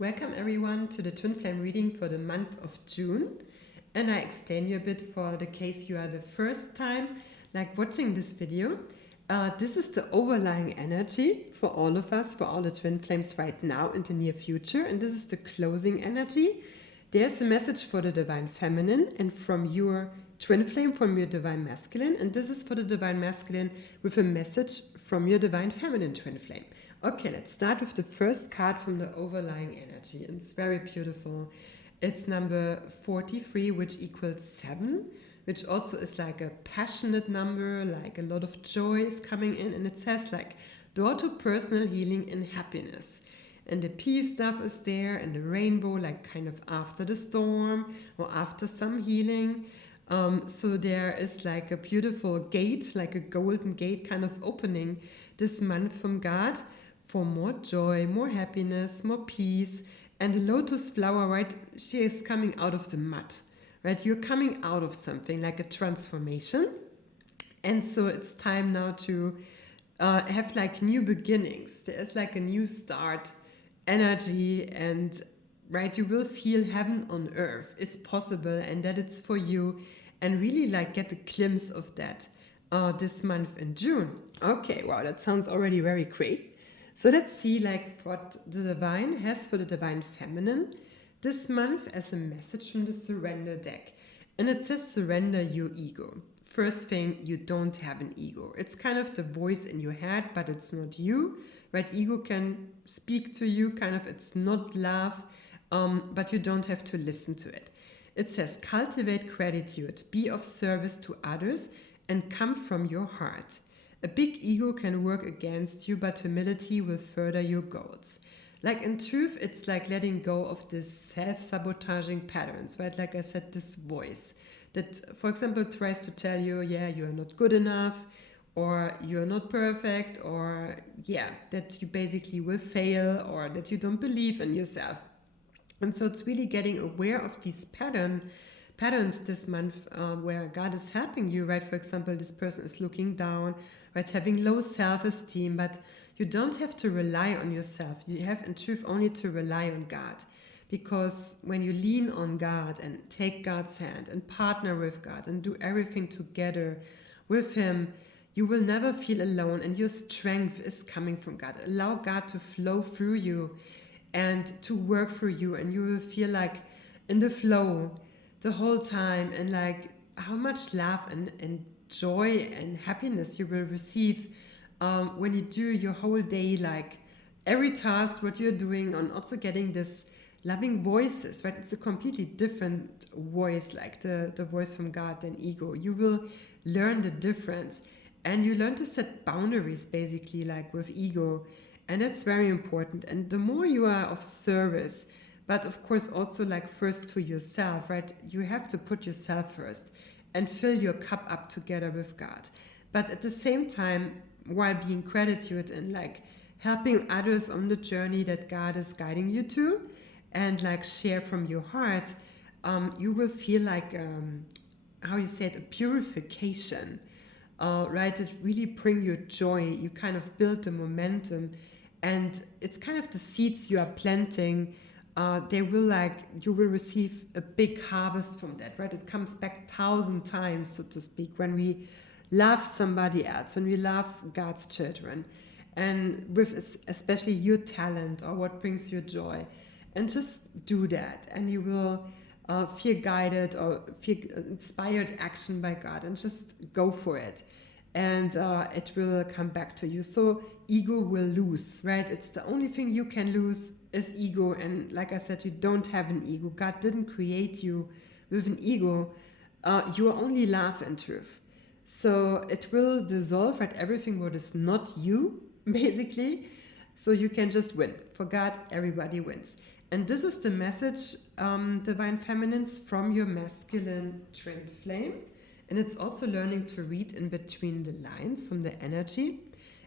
Welcome everyone to the Twin Flame reading for the month of June. And I explain you a bit for the case you are the first time watching this video. This is the overlying energy for all of us, for all the Twin Flames right now in the near future. And this is the closing energy. There's a message for the Divine Feminine and from your Twin Flame, from your Divine Masculine. And this is for the Divine Masculine with a message from your Divine Feminine Twin Flame. Okay, let's start with the first card from the overlying energy. It's very beautiful. It's number 43, which equals 7, which also is like a passionate number, like a lot of joy is coming in. And it says door to personal healing and happiness. And the peace stuff is there and the rainbow, kind of after the storm or after some healing. So there is a beautiful gate, like a golden gate kind of opening this month from God for more joy, more happiness, more peace. And the lotus flower, right, she is coming out of the mud, right? You're coming out of something like a transformation. And so it's time now to have new beginnings. There is a new start energy, and right, you will feel heaven on earth is possible and that it's for you, and really get a glimpse of that this month in June. Okay, wow, that sounds already very great. So let's see what the Divine has for the Divine Feminine this month as a message from the Surrender deck. And it says surrender your ego. First thing, you don't have an ego. It's kind of the voice in your head, but it's not you, right? Ego can speak to you, kind of, it's not love, but you don't have to listen to it. It says cultivate gratitude, be of service to others, and come from your heart. A big ego can work against you, but humility will further your goals. In truth, it's letting go of this self-sabotaging patterns, right? Like I said, this voice that, for example, tries to tell you, yeah, you are not good enough, or you're not perfect, or yeah, that you basically will fail, or that you don't believe in yourself. And so it's really getting aware of these patterns this month where God is helping you, right? For example, this person is looking down, right? Having low self-esteem, but you don't have to rely on yourself. You have in truth only to rely on God. Because when you lean on God and take God's hand and partner with God and do everything together with Him, you will never feel alone, and your strength is coming from God. Allow God to flow through you and to work through you, and you will feel in the flow the whole time, and how much love and joy and happiness you will receive when you do your whole day, every task what you're doing, on also getting this loving voices, right? It's a completely different voice, the voice from God than ego. You will learn the difference, and you learn to set boundaries basically with ego, and that's very important. And the more you are of service, but of course also first to yourself, right? You have to put yourself first and fill your cup up together with God. But at the same time, while being gratitude and helping others on the journey that God is guiding you to, and share from your heart, you will feel how you say it, a purification, right? It really bring you joy. You kind of build the momentum, and it's kind of the seeds you are planting. They will you will receive a big harvest from that, right? It comes back 1,000 times, so to speak, when we love somebody else, when we love God's children, and with especially your talent or what brings you joy. And just do that, and you will feel guided or feel inspired action by God, and just go for it, and it will come back to you. So ego will lose, right? It's the only thing you can lose is ego. And like I said, you don't have an ego. God didn't create you with an ego. You are only love and truth. So it will dissolve, right? Everything what is not you, basically. So you can just win. For God, everybody wins. And this is the message, Divine Feminines, from your masculine twin flame. And it's also learning to read in between the lines from the energy.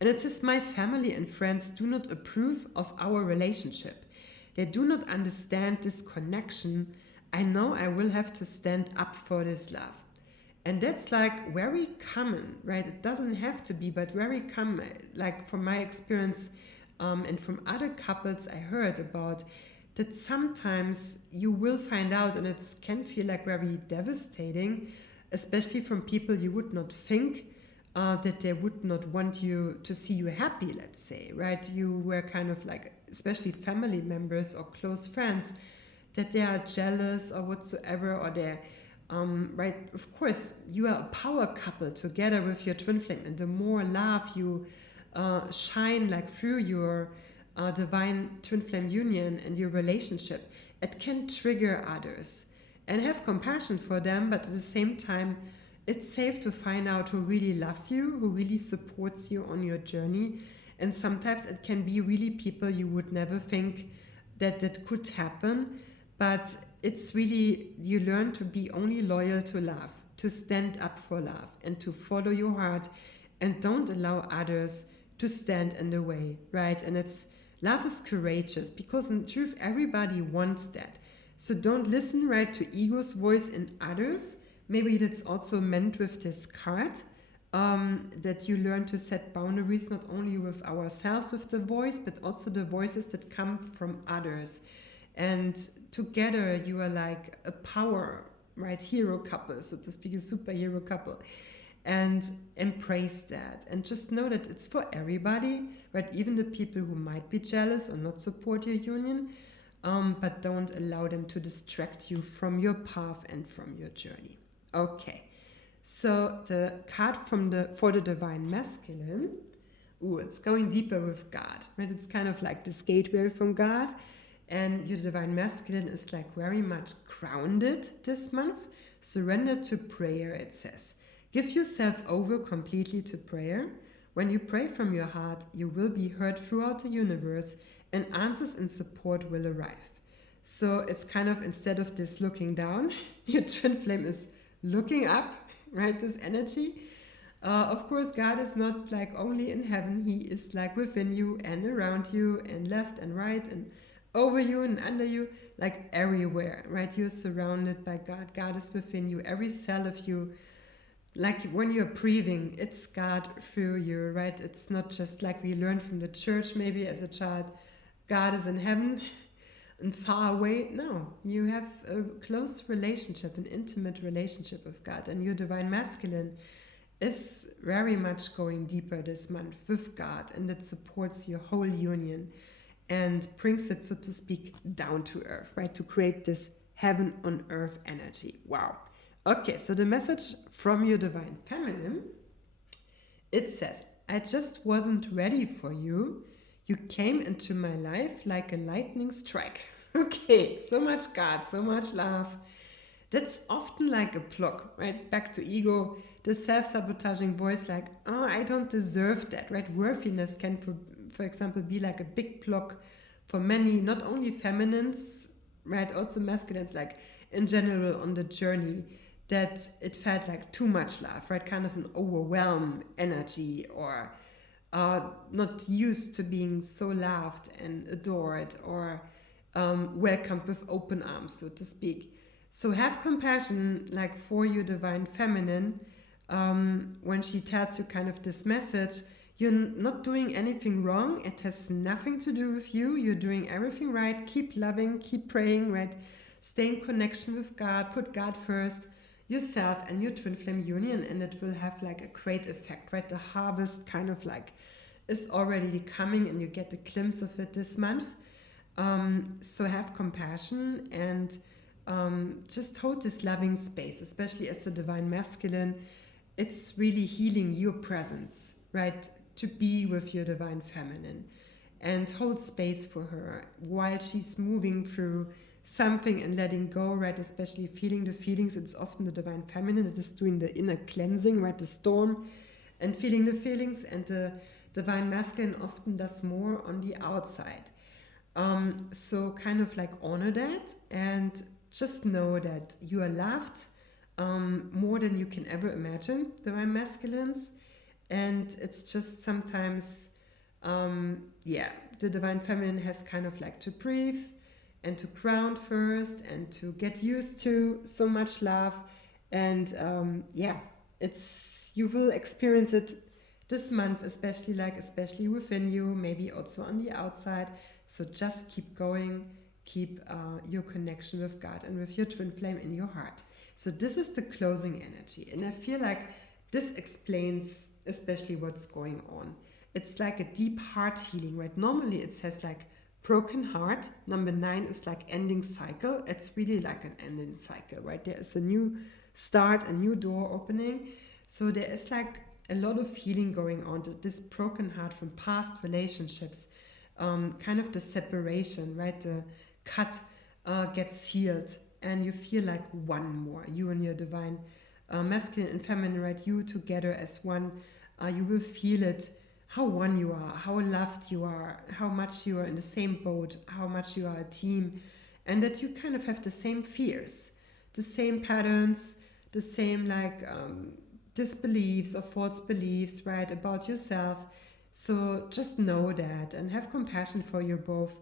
And it says, my family and friends do not approve of our relationship. They do not understand this connection. I know I will have to stand up for this love. And that's very common, right? It doesn't have to be, but very common. From my experience and from other couples I heard about, that sometimes you will find out, and it can feel like very devastating, especially from people you would not think that they would not want you to see you happy, let's say, right? You were kind of like, especially family members or close friends, that they are jealous or whatsoever, or they're right, of course, you are a power couple together with your twin flame, and the more love you shine like through your divine twin flame union and your relationship, it can trigger others. And have compassion for them, but at the same time, it's safe to find out who really loves you, who really supports you on your journey. And sometimes it can be really people you would never think that could happen, but it's really, you learn to be only loyal to love, to stand up for love, and to follow your heart, and don't allow others to stand in the way, right? And it's, love is courageous, because in truth everybody wants that. So don't listen, right, to ego's voice in others. Maybe that's also meant with this card, that you learn to set boundaries, not only with ourselves with the voice, but also the voices that come from others. And together you are like a power, right, hero couple, so to speak, a superhero couple. And embrace that, and just know that it's for everybody, right? Even the people who might be jealous or not support your union, but don't allow them to distract you from your path and from your journey. Okay, so the card for the divine masculine, it's going deeper with God, right? It's kind of like this gateway from God, and your divine masculine is like very much grounded this month. Surrender to prayer, it says. Give yourself over completely to prayer. When you pray from your heart, you will be heard throughout the universe, and answers and support will arrive. So it's kind of, instead of this looking down, your twin flame is looking up, right? This energy. Of course, God is not like only in heaven. He is like within you and around you and left and right and over you and under you, like everywhere, right? You're surrounded by God. God is within you, every cell of you. Like when you're breathing, it's God through you, right? It's not just like we learned from the church maybe as a child, God is in heaven and far away. No, you have a close relationship, an intimate relationship with God, and your divine masculine is very much going deeper this month with God, and that supports your whole union and brings it, so to speak, down to earth, right? To create this heaven on earth energy. Wow. Okay, so the message from your divine feminine, it says, I just wasn't ready for you. You came into my life like a lightning strike. Okay, so much God, so much love. That's often like a block, right? Back to ego, the self-sabotaging voice like, oh, I don't deserve that, right? Worthiness can, for example, be like a big block for many, not only feminines, right? Also masculines, like in general on the journey, that it felt like too much love, right? Kind of an overwhelmed energy, or not used to being so loved and adored, or welcomed with open arms, so to speak. So have compassion, like for your divine feminine, when she tells you kind of this message. You're not doing anything wrong. It has nothing to do with you. You're doing everything right. Keep loving, keep praying, right? Stay in connection with God. Put God first, yourself and your twin flame union, and it will have like a great effect, right? The harvest kind of like is already coming, and you get a glimpse of it this month. So have compassion and just hold this loving space, especially as the divine masculine. It's really healing your presence, right? To be with your divine feminine and hold space for her while she's moving through something and letting go, right? Especially feeling the feelings. It's often the divine feminine that is doing the inner cleansing, right? The storm, and feeling the feelings, and the divine masculine often does more on the outside. So kind of like honor that, and just know that you are loved more than you can ever imagine, divine masculines. And it's just sometimes, the divine feminine has kind of like to breathe and to ground first and to get used to so much love. And you will experience it this month, especially within you, maybe also on the outside. So just keep going, keep your connection with God and with your twin flame in your heart. So this is the closing energy, and I feel like this explains especially what's going on. It's like a deep heart healing, right? Normally it says like broken heart. Number 9 is like ending cycle. It's really like an ending cycle, right? There is a new start, a new door opening. So there is like a lot of healing going on. This broken heart from past relationships, kind of the separation, right? The cut gets healed, and you feel like one more. You and your divine masculine and feminine, right? You together as one. You will feel it, how one you are, how loved you are, how much you are in the same boat, how much you are a team, and that you kind of have the same fears, the same patterns, the same like disbeliefs or false beliefs, right, about yourself. So just know that and have compassion for you both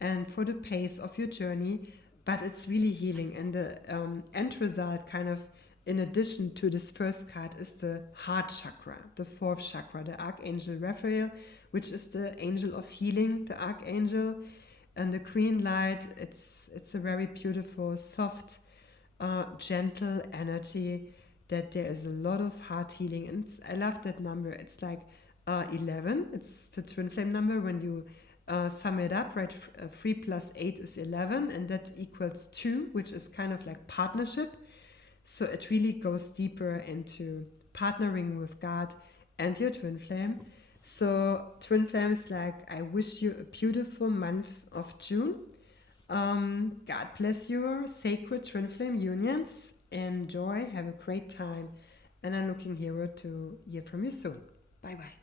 and for the pace of your journey. But it's really healing, and the end result, kind of in addition to this first card, is the heart chakra, the 4th chakra, the Archangel Raphael, which is the angel of healing, the archangel, and the green light. It's a very beautiful, soft, gentle energy, that there is a lot of heart healing. And I love that number. It's like 11. It's the twin flame number. When you sum it up, right, 3 plus 8 is 11, and that equals 2, which is kind of like partnership. So it really goes deeper into partnering with God and your twin flame. So twin flames, like, I wish you a beautiful month of June. God bless your sacred twin flame unions. Enjoy, have a great time, and I'm looking forward to hear from you soon. Bye bye.